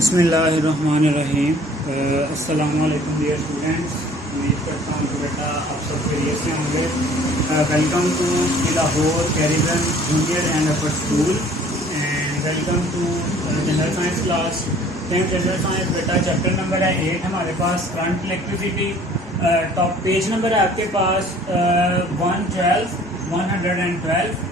बिस्मिल्लाहिर्रहमानिर्रहीम। अस्सलामु अलैकुम डियर स्टूडेंट्स। उम्मीद करता हूँ कि बेटा आप सब खैरियत से होंगे। Welcome to Lahore Caribbean junior and upper school and welcome to general science class. General science बेटा चैप्टर नंबर है 8 हमारे पास, current electricity. Top page number है आपके पास 112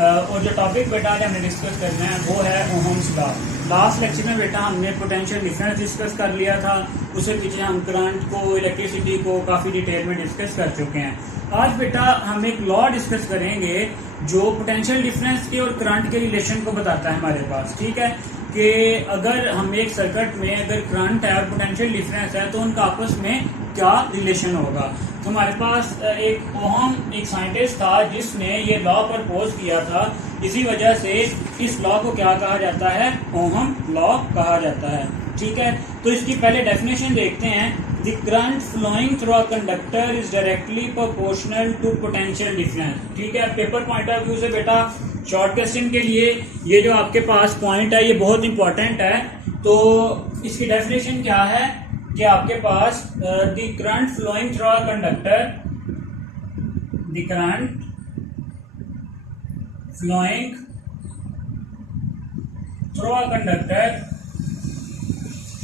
और जो टॉपिक बेटा आज हमने डिस्कस करना है वो है ओहम्स लॉ। लास्ट लेक्चर में बेटा हमने पोटेंशियल डिफरेंस डिस्कस कर लिया था, उससे पीछे हम करंट को, इलेक्ट्रिसिटी को काफ़ी डिटेल में डिस्कस कर चुके हैं। आज बेटा हम एक लॉ डिस्कस करेंगे जो पोटेंशियल डिफरेंस के और करंट के रिलेशन को बताता है हमारे पास। ठीक है कि अगर हम एक सर्किट में अगर करंट है और पोटेंशियल डिफरेंस है तो उनका आपस में क्या रिलेशन होगा। तो हमारे पास एक ओहम एक साइंटिस्ट था जिसने ये लॉ प्रपोज किया था। इसी वजह से इस लॉ को क्या कहा जाता है, ओहम लॉ कहा जाता है। ठीक है, तो इसकी पहले डेफिनेशन देखते हैं। The current flowing through a conductor is directly proportional to potential difference. ठीक है, पेपर पॉइंट ऑफ व्यू से बेटा शॉर्ट क्वेश्चन के लिए ये जो आपके पास पॉइंट है ये बहुत इंपॉर्टेंट है। तो इसकी डेफिनेशन क्या है कि आपके पास the current flowing through a conductor, the current flowing through a conductor,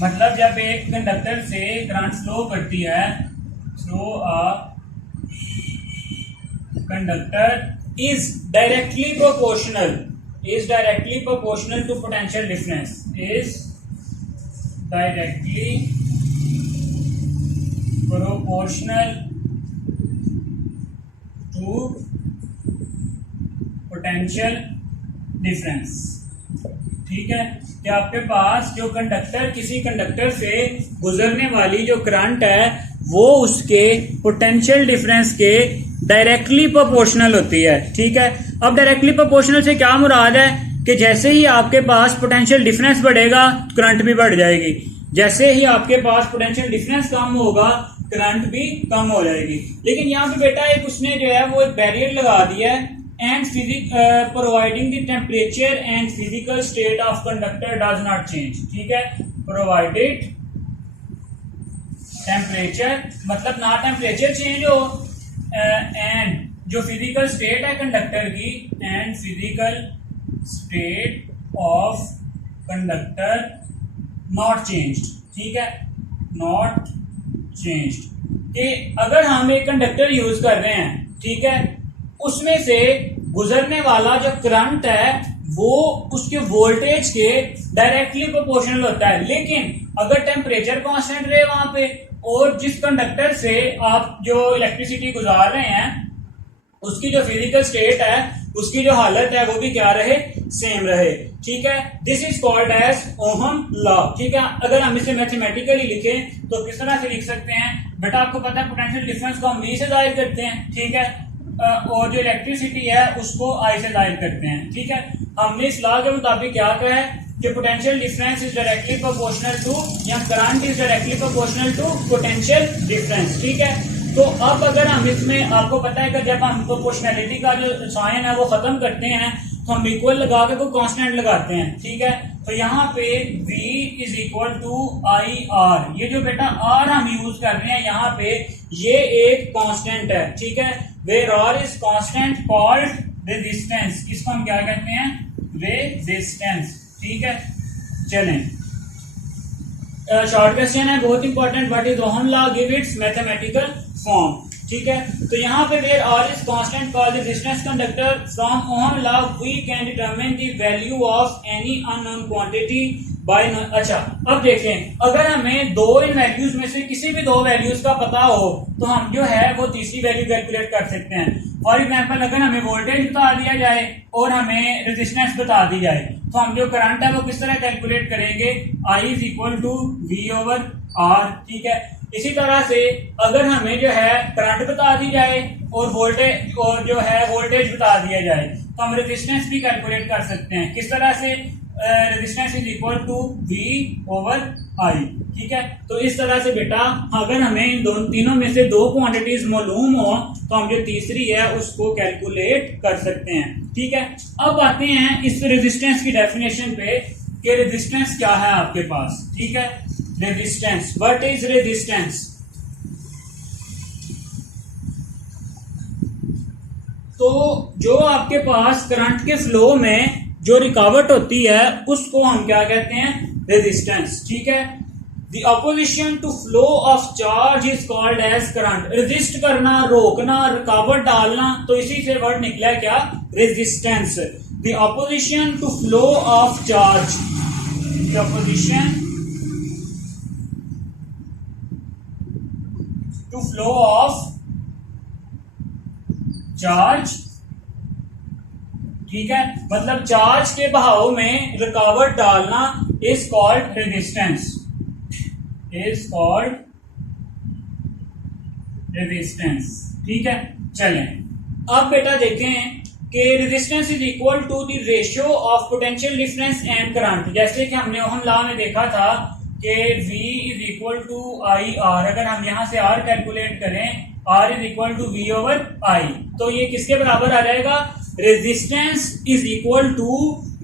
मतलब जब एक कंडक्टर से करंट फ्लो करती है through a conductor is directly proportional to potential difference, is directly proportional to potential difference। ठीक है कि आपके पास जो कंडक्टर, किसी कंडक्टर से गुजरने वाली जो करंट है वो उसके पोटेंशियल डिफरेंस के डायरेक्टली प्रोपोर्शनल होती है। ठीक है, अब डायरेक्टली प्रोपोर्शनल से क्या मुराद है कि जैसे ही आपके पास पोटेंशियल डिफरेंस बढ़ेगा करंट भी बढ़ जाएगी, जैसे ही आपके पास पोटेंशियल डिफरेंस कम होगा करंट भी कम हो जाएगी। लेकिन यहाँ पे बेटा एक उसने जो है वो एक बैरियर लगा दिया है, and providing the temperature and physical state of conductor does not change. ठीक है, प्रोवाइडेड टेम्परेचर मतलब ना टेम्परेचर चेंज हो एंड जो फिजिकल स्टेट है कंडक्टर की, and physical state of conductor not changed. ठीक है, नॉट चेंज्ड कि अगर हम एक कंडक्टर यूज कर रहे हैं, ठीक है, उसमें से गुजरने वाला जो करंट है वो उसके वोल्टेज के डायरेक्टली प्रोपोर्शनल होता है। लेकिन अगर टेम्परेचर कांस्टेंट रहे वहां पे और जिस कंडक्टर से आप जो इलेक्ट्रिसिटी गुजार रहे हैं उसकी जो फिजिकल स्टेट है, उसकी जो हालत है वो भी क्या रहे, सेम रहे। ठीक है, this is called as ohm law. ठीक है, अगर हम इसे मैथमेटिकली लिखें तो किस तरह से लिख सकते हैं बेटा, आपको पता है पोटेंशियल डिफरेंस को हम V से जाहिर करते हैं। ठीक है, और जो इलेक्ट्रिसिटी है उसको I से जाहिर करते हैं। ठीक है, हमने इस लॉ के मुताबिक क्या कहा है कि potential difference is directly proportional to, या current is directly proportional to potential difference. ठीक है, तो अब अगर हम इसमें, आपको पता है कि जब हम प्रोपोर्शनैलिटी का जो साइन है वो खत्म करते हैं तो हम इक्वल लगा के कोई कांस्टेंट लगाते हैं। ठीक है, तो यहाँ पे V is equal to I R, ये जो बेटा R हम यूज कर रहे हैं यहाँ पे ये एक कांस्टेंट है। ठीक है, where R is constant called resistance, इसको हम क्या कहते हैं, रेजिस्टेंस। ठीक है, चलें शॉर्ट क्वेश्चन है, बहुत important. What is ohm law, give its mathematical form. ठीक है, तो यहाँ पे where R is constant called resistance conductor, from ohm law we can determine the value of any unknown quantity by. अच्छा, अब देखें, अगर हमें दो इन वैल्यूज में से किसी भी दो वैल्यूज का पता हो तो हम जो है वो तीसरी वैल्यू कैलकुलेट कर सकते हैं। फॉर एग्जाम्पल, अगर हमें वोल्टेज बता दिया जाए और हमें रेजिस्टेंस बता दी जाए तो हम जो करंट है वो किस तरह कैलकुलेट करेंगे, I is equal to V over R। ठीक है, इसी तरह से अगर हमें जो है करंट बता दी जाए और वोल्टेज और जो है वोल्टेज बता दिया जाए तो हम रेजिस्टेंस भी कैलकुलेट कर सकते हैं। किस तरह से, resistance is equal to V over I। ठीक है, तो इस तरह से बेटा अगर हमें इन तीनों में से दो क्वांटिटीज मालूम हो तो हम जो तीसरी है उसको कैलकुलेट कर सकते हैं। ठीक है, अब आते हैं इस रेजिस्टेंस की डेफिनेशन पे कि रेजिस्टेंस क्या है आपके पास, ठीक है। Resistance, what is resistance? तो जो आपके पास करंट के फ्लो में जो रुकावट होती है उसको हम क्या कहते हैं? रेजिस्टेंस, ठीक है। The opposition to flow of charge is called as current. Resist करना, रोकना, रुकावट डालना, तो इसी से वर्ड निकला है क्या? Resistance. The opposition to flow of charge, the opposition to flow of charge, ठीक है, मतलब चार्ज के बहाव में रुकावट डालना is called resistance, is called resistance, ठीक है। चलें अब बेटा देखें कि resistance is equal to the ratio of potential difference and current. जैसे कि हमने ओहम लॉ में देखा था कि V is equal to I R. अगर हम यहां से R कैलकुलेट करें, R is equal to V over I, तो ये किसके बराबर आ जाएगा? Resistance is equal to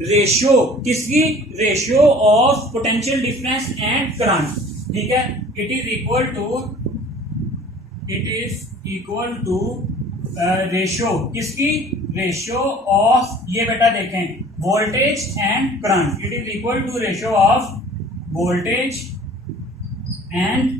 ratio, किसकी? Ratio of potential difference and current, ठीक है। It is equal to ratio, किसकी? रेशियो ऑफ, ये बेटा देखें, voltage and current. It is equal to ratio of voltage and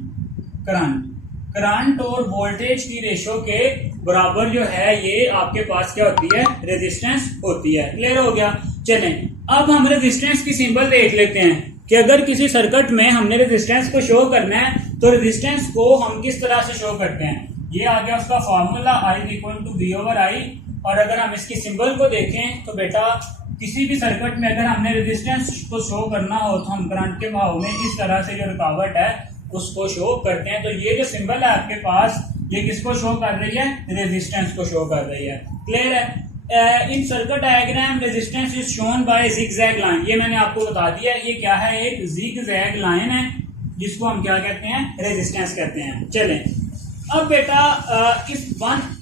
current. Current और voltage की ratio के बराबर जो है ये आपके पास क्या होती है? रेजिस्टेंस होती है। क्लियर हो गया? चलें अब हम रेजिस्टेंस की सिंबल देख लेते हैं कि अगर किसी सर्किट में हमने रेजिस्टेंस को शो करना है तो रेजिस्टेंस को हम किस तरह से शो करते हैं। ये आ गया उसका formula, I is equal to V over I। और अगर हम इसकी सिंबल को देखें तो बेटा किसी भी सर्किट में अगर हमने रेजिस्टेंस को शो करना हो तो हम करंट के बहाव में इस तरह से जो रुकावट है उसको शो करते हैं। तो ये जो सिंबल है आपके पास, ये किसको शो कर रही है? रेजिस्टेंस को शो कर रही है। क्लियर है? In circuit diagram resistance is shown by zigzag line. ये मैंने आपको बता दिया, ये क्या है? एक जिगजैग लाइन है जिसको हम क्या कहते हैं? रेजिस्टेंस कहते हैं। चलें अब बेटा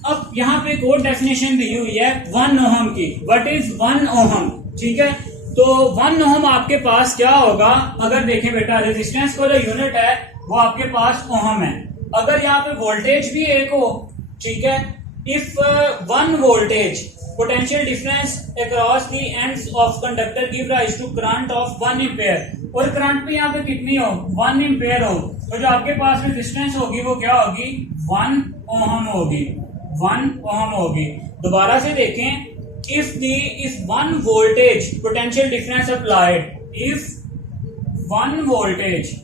अब यहाँ पे एक और डेफिनेशन दी हुई है 1 ओहम की। What is 1 ohm? ठीक है, तो 1 ओहम आपके पास क्या होगा? अगर देखें बेटा, रेजिस्टेंस का जो यूनिट है वो आपके पास ओहम है। अगर यहाँ पे वोल्टेज भी एक हो, ठीक है, if 1 voltage potential difference across the ends of conductor give rise to current of 1 ampere, और करंट भी यहाँ पे कितनी हो? 1 एम्पेयर हो, तो जो आपके पास रेजिस्टेंस होगी वो क्या होगी? 1 ओहम होगी, 1 ओहम होगी। दोबारा से देखें, if 1 voltage potential difference applied, if 1 voltage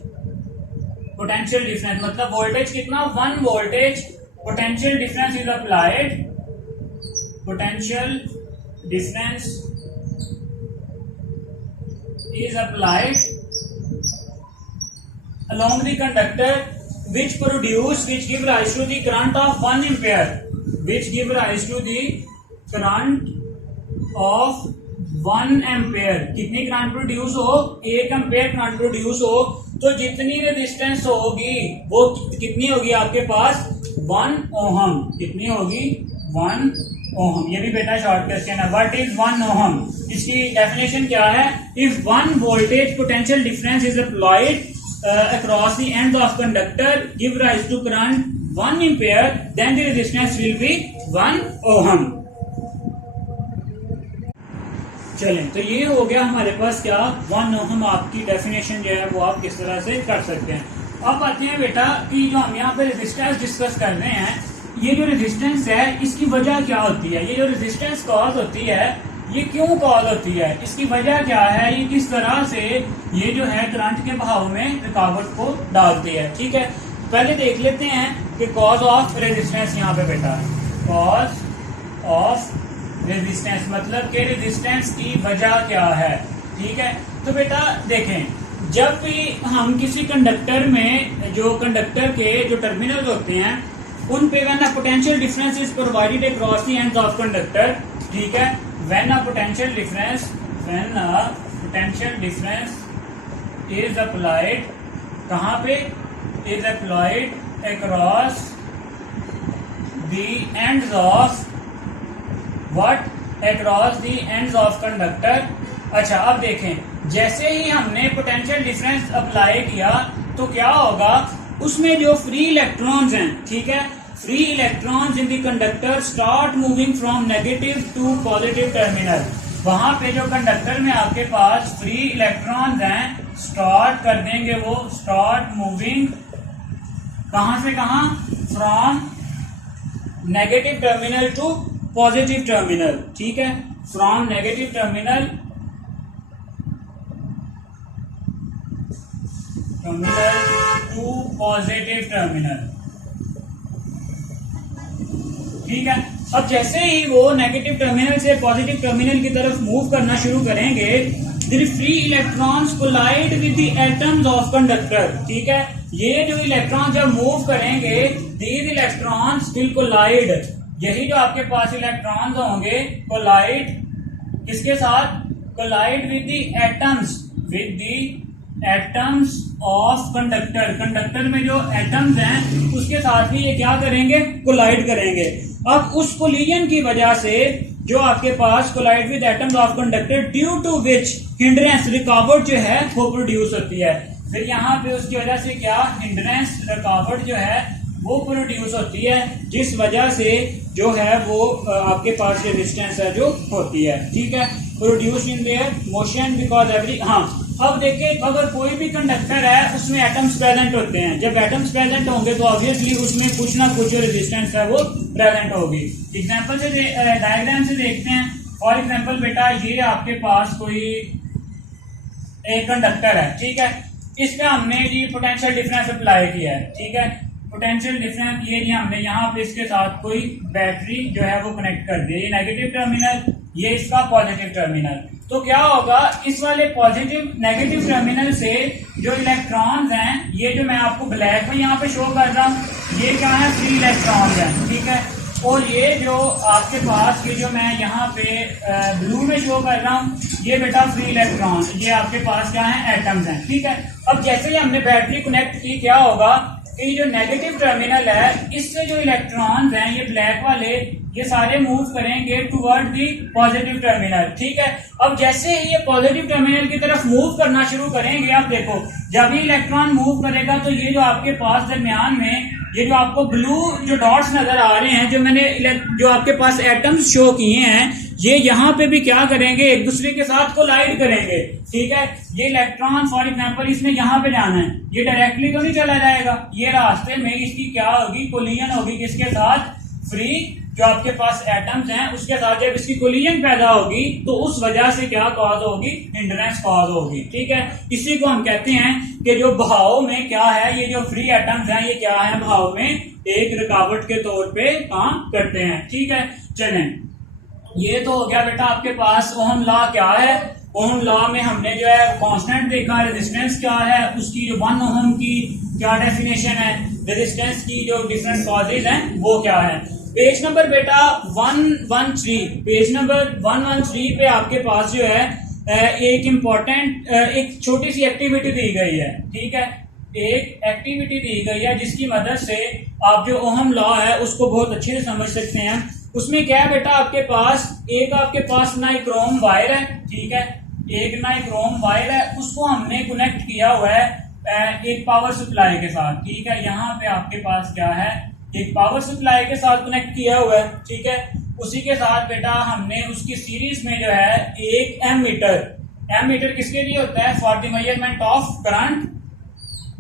potential difference मतलब वोल्टेज कितना? 1 voltage potential difference is applied, potential difference is applied along the conductor which give rise to the current of 1 ampere, which give rise to the current of 1 ampere. कितनी current produce हो? 1 ampere current produce हो, तो जितनी resistance होगी वो कितनी होगी आपके पास? 1 ओहम। कितनी होगी? 1 ओहम। ये भी बेटा शॉर्ट क्वेश्चन है। What is 1 ohm? इसकी डेफिनेशन क्या है? If 1 voltage potential difference is applied across the ends of conductor give rise to current 1 ampere, then the resistance will be 1 ohm। चलें, तो ये हो गया हमारे पास क्या? 1 ओहम। आपकी डेफिनेशन जो है वो आप किस तरह से कर सकते हैं। अब आते हैं बेटा कि जो हम यहाँ पे रेजिस्टेंस डिस्कस कर रहे हैं, ये जो रेजिस्टेंस है इसकी वजह क्या होती है? ये जो रेजिस्टेंस कॉज होती है ये क्यों कॉज होती है? इसकी वजह क्या है? ये किस तरह से ये जो है करंट के बहाव में रुकावट को डालती है। ठीक है, पहले देख लेते हैं कि कॉज ऑफ रेजिस्टेंस। यहाँ पे बेटा कॉज ऑफ रेजिस्टेंस मतलब कि रेजिस्टेंस की वजह क्या है। ठीक है, तो बेटा देखें, जब भी हम किसी कंडक्टर में जो कंडक्टर के जो टर्मिनल होते हैं उन पे when a potential difference is provided across the ends of conductor, ठीक है, when a potential difference is applied, कहां पे? Is applied across the ends of what? Across the ends of conductor, अच्छा अब देखें, जैसे ही हमने पोटेंशियल डिफरेंस अप्लाई किया तो क्या होगा, उसमें जो फ्री इलेक्ट्रॉन्स हैं, ठीक है, free electrons in the conductor start moving from negative to positive terminal. वहां पे जो कंडक्टर में आपके पास फ्री इलेक्ट्रॉन्स हैं स्टार्ट कर देंगे, वो स्टार्ट मूविंग कहां से कहां, from negative terminal to positive terminal, ठीक है, from negative terminal to positive terminal, ठीक है। अब जैसे ही वो नेगेटिव टर्मिनल से पॉजिटिव टर्मिनल की तरफ मूव करना शुरू करेंगे, the free electrons collide with the atoms of conductor, ठीक है, ये जो इलेक्ट्रॉन जब मूव करेंगे, दीज इलेक्ट्रॉन्स विल कोलाइड, यही जो आपके पास इलेक्ट्रॉन्स होंगे कोलाइड किसके साथ, collide with the atoms, with the atoms of conductor, conductor में जो एटम्स हैं उसके साथ भी ये क्या करेंगे, कोलाइड करेंगे। अब उस कोलिजन की वजह से जो आपके पास collide with atoms of conductor, due to which hindrance, रुकावट जो है वो प्रोड्यूस होती है। फिर यहाँ पे उसकी वजह से क्या, हिंड्रेंस, रुकावट जो है वो प्रोड्यूस होती है, जिस वजह से जो है वो आपके पास रेजिस्टेंस है जो होती है, ठीक है, produce in their motion because every. हाँ अब देखिए, अगर कोई भी कंडक्टर है उसमें एटम्स प्रेजेंट होते हैं, जब एटम्स प्रेजेंट होंगे तो ऑब्वियसली उसमें कुछ ना कुछ जो रेजिस्टेंस है वो प्रेजेंट होगी। एग्जांपल से डायग्राम से देखते हैं। फॉर एग्जांपल बेटा, ये आपके पास कोई एक कंडक्टर है, ठीक है, इसमें हमने ये पोटेंशियल डिफरेंस अप्लाई किया है, ठीक है, पोटेंशियल डिफरेंस ये हमने यहाँ पे इसके साथ कोई बैटरी जो है वो कनेक्ट कर दी, ये नेगेटिव टर्मिनल, ये इसका पॉजिटिव टर्मिनल। तो क्या होगा, इस वाले पॉजिटिव नेगेटिव टर्मिनल से जो इलेक्ट्रॉन्स हैं, ये जो मैं आपको ब्लैक में यहाँ पे शो कर रहा हूँ, ये क्या है, फ्री इलेक्ट्रॉन्स हैं, ठीक है, और ये जो आपके पास ये जो मैं यहाँ पे ब्लू में शो कर रहा हूँ, ये बेटा फ्री इलेक्ट्रॉन, ये आपके पास क्या है, एटम्स हैं, ठीक है। अब जैसे ही हमने बैटरी कनेक्ट की, क्या होगा कि जो नेगेटिव टर्मिनल है, इससे जो इलेक्ट्रॉन्स हैं ये ब्लैक वाले, ये सारे मूव करेंगे टुवर्ड दी पॉजिटिव टर्मिनल, ठीक है। अब जैसे ही ये पॉजिटिव टर्मिनल की तरफ मूव करना शुरू करेंगे, आप देखो जब ये इलेक्ट्रॉन मूव करेगा तो ये जो आपके पास दरमियान में ये जो आपको ब्लू जो डॉट्स नजर आ रहे हैं, जो मैंने जो आपके पास एटम्स शो किए हैं, ये यहाँ पे भी क्या करेंगे, एक दूसरे के साथ कोलाइड करेंगे, ठीक है। ये इलेक्ट्रॉन फॉर एग्जांपल इसमें यहाँ पे जाना है, ये डायरेक्टली तो नहीं चला जाएगा, ये रास्ते में इसकी क्या होगी, कोलिजन होगी किसके साथ, फ्री जो आपके पास एटम्स हैं उसके साथ जब इसकी कोलिजन पैदा होगी तो उस वजह से क्या कॉज होगी, हिंड्रेंस कॉज होगी, ठीक है। इसी को हम कहते हैं कि जो बहाव में क्या है, ये जो फ्री एटम्स हैं ये क्या है, बहाव में एक रुकावट के तौर पे काम करते हैं, ठीक है। चलें, ये तो हो गया बेटा आपके पास ओहम लॉ क्या है। ओहम लॉ में हमने जो है कांस्टेंट देखा, रेजिस्टेंस क्या है, उसकी जो 1 ओहम की क्या डेफिनेशन है, रेजिस्टेंस की जो डिफरेंट कॉजेज हैं वो क्या है। पेज नंबर बेटा 113, पेज नंबर 113 पे आपके पास जो है एक इम्पोर्टेंट एक छोटी सी एक्टिविटी दी गई है, ठीक है, एक एक्टिविटी दी गई है जिसकी मदद से आप जो ओहम लॉ है उसको बहुत अच्छे से समझ सकते हैं। उसमें क्या है बेटा, आपके पास नाइक्रोम वायर है, ठीक है, एक नाइक्रोम वायर है, उसको हमने कनेक्ट किया हुआ है एक पावर सप्लाई के साथ, ठीक है। यहाँ पे आपके पास क्या है, एक पावर सप्लाई के साथ कनेक्ट किया हुआ है, ठीक है। उसी के साथ बेटा हमने उसकी सीरीज में जो है एक एम मीटर किसके लिए होता है, for the measurement of current,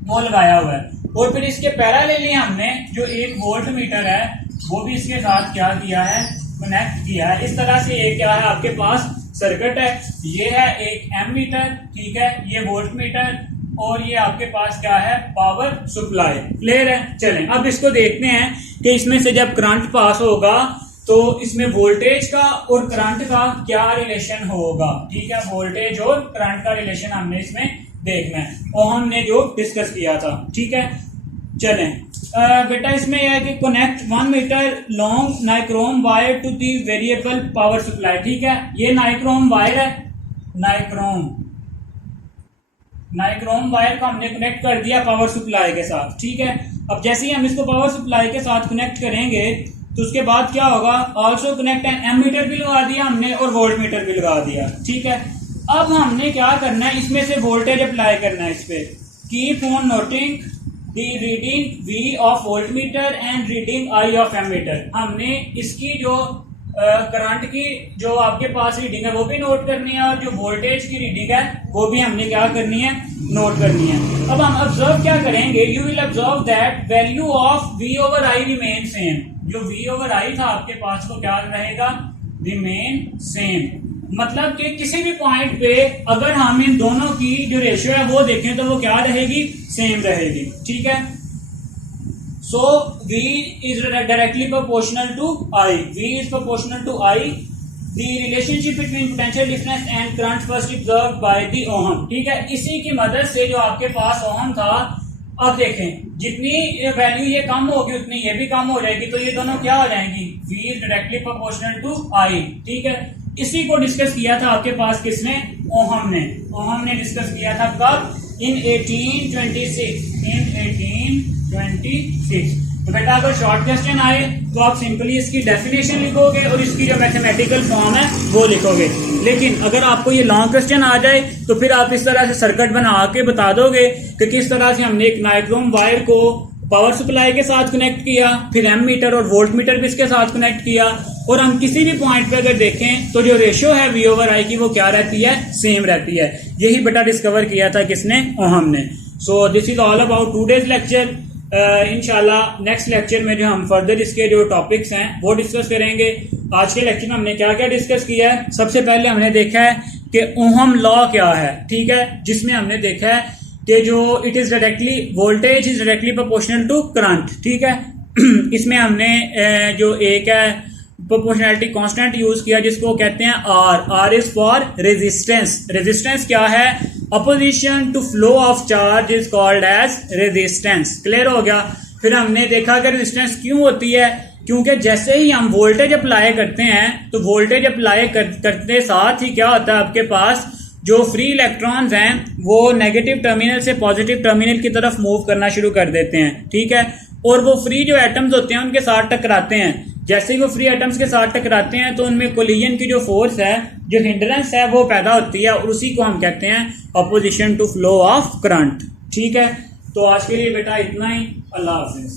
वो लगाया हुआ है। और फिर इसके पैरेलली हमने जो एक वोल्ट मीटर है वो भी इसके साथ क्या किया है, कनेक्ट किया है। इस तरह से ये क्या है, आपके पास सर्किट है, ये है एक एम मीटर, ठीक है, ये वोल्ट मीटर, और ये आपके पास क्या है, पावर सप्लाई। क्लियर है। चलें अब इसको देखते हैं कि इसमें से जब करंट पास होगा तो इसमें वोल्टेज का और करंट का क्या रिलेशन होगा, ठीक है, वोल्टेज और करंट का रिलेशन हमने इसमें देखना है, और हमने जो डिस्कस किया था, ठीक है। चलें बेटा इसमें यह है कि connect 1 metre long nichrome wire to the variable power supply, ठीक है। ये नाइक्रोम वायर है, नाइक्रोम वायर को हमने कनेक्ट कर दिया पावर सप्लाई के साथ, ठीक है। अब जैसे ही हम इसको पावर सप्लाई के साथ कनेक्ट करेंगे तो उसके बाद क्या होगा, ऑल्सो कनेक्ट एम मीटर भी लगा दिया हमने और वोल्ट मीटर भी लगा दिया, ठीक है। अब हमने क्या करना है, इसमें से वोल्टेज अप्लाई करना है इस पे। Keep on noting the reading V of voltmeter and reading I of ammeter. हमने इसकी जो करंट की जो आपके पास रीडिंग है वो भी नोट करनी है, और जो वोल्टेज की रीडिंग है वो भी हमने क्या करनी है, नोट करनी है। अब हम ऑब्जर्व क्या करेंगे, you will observe that value of V over I remain same. जो V ओवर I था आपके पास वो क्या रहेगा, रिमेन सेम। मतलब कि किसी भी पॉइंट पे अगर हम इन दोनों की जो रेशियो है वो देखें तो वो क्या रहेगी, सेम रहेगी। ठीक है, सो V is directly proportional to I. V is proportional to I. The relationship between potential difference and current first observed by the ohm. ठीक है, इसी की मदद से जो आपके पास ओहम था, अब देखें जितनी वैल्यू ये कम होगी उतनी ये भी कम हो जाएगी, तो ये दोनों क्या हो जाएंगी, V is directly proportional to I। ठीक है, इसी को डिस्कस किया था आपके पास किसने, ओहम ने। ओहम ने डिस्कस किया था कब, इन 1826। इन 1826। तो बेटा अगर शॉर्ट क्वेश्चन आए तो आप सिंपली इसकी डेफिनेशन लिखोगे और इसकी जो मैथमेटिकल फॉर्म है वो लिखोगे। लेकिन अगर आपको ये लॉन्ग क्वेश्चन आ जाए तो फिर आप इस तरह से सर्किट बना के बता दोगे कि किस तरह से हमने एक नाइक्रोम वायर को पावर सप्लाई के साथ कनेक्ट किया, फिर एम मीटर और वोल्ट मीटर भी इसके साथ कनेक्ट किया, और हम किसी भी पॉइंट पे अगर देखें तो जो रेशियो है V ओवर I की वो क्या रहती है, सेम रहती है। यही बेटा डिस्कवर किया था किसने, ओहम ने। So this is all about today's lecture. इंशाल्लाह नेक्स्ट लेक्चर में जो हम फर्दर इसके जो टॉपिक्स हैं वो डिस्कस करेंगे। आज के लेक्चर में हमने क्या क्या डिस्कस किया है, सबसे पहले हमने देखा है कि ओहम लॉ क्या है। ठीक है, जिसमें हमने देखा है कि जो it is directly voltage is directly proportional to current. ठीक है, इसमें हमने जो एक है प्रोपोर्शनैलिटी कांस्टेंट यूज किया जिसको कहते हैं R is for resistance. Resistance क्या है, opposition to flow of charge is called as resistance. Clear हो गया। फिर हमने देखा कि रेजिस्टेंस क्यों होती है, क्योंकि जैसे ही हम वोल्टेज अप्लाई करते हैं तो वोल्टेज अप्लाई करते साथ ही क्या होता है, आपके पास जो फ्री इलेक्ट्रॉन्स हैं वो नेगेटिव टर्मिनल से पॉजिटिव टर्मिनल की तरफ मूव करना शुरू कर देते हैं। ठीक है, और वो फ्री जो एटम्स होते हैं उनके साथ टकराते हैं। जैसे ही वो फ्री एटम्स के साथ टकराते हैं तो उनमें कोलिजन की जो फोर्स है, जो हिंड्रेंस है, वो पैदा होती है, और उसी को हम कहते हैं opposition to flow of current. ठीक है, तो आज के लिए बेटा इतना ही। अल्लाह हाफिज।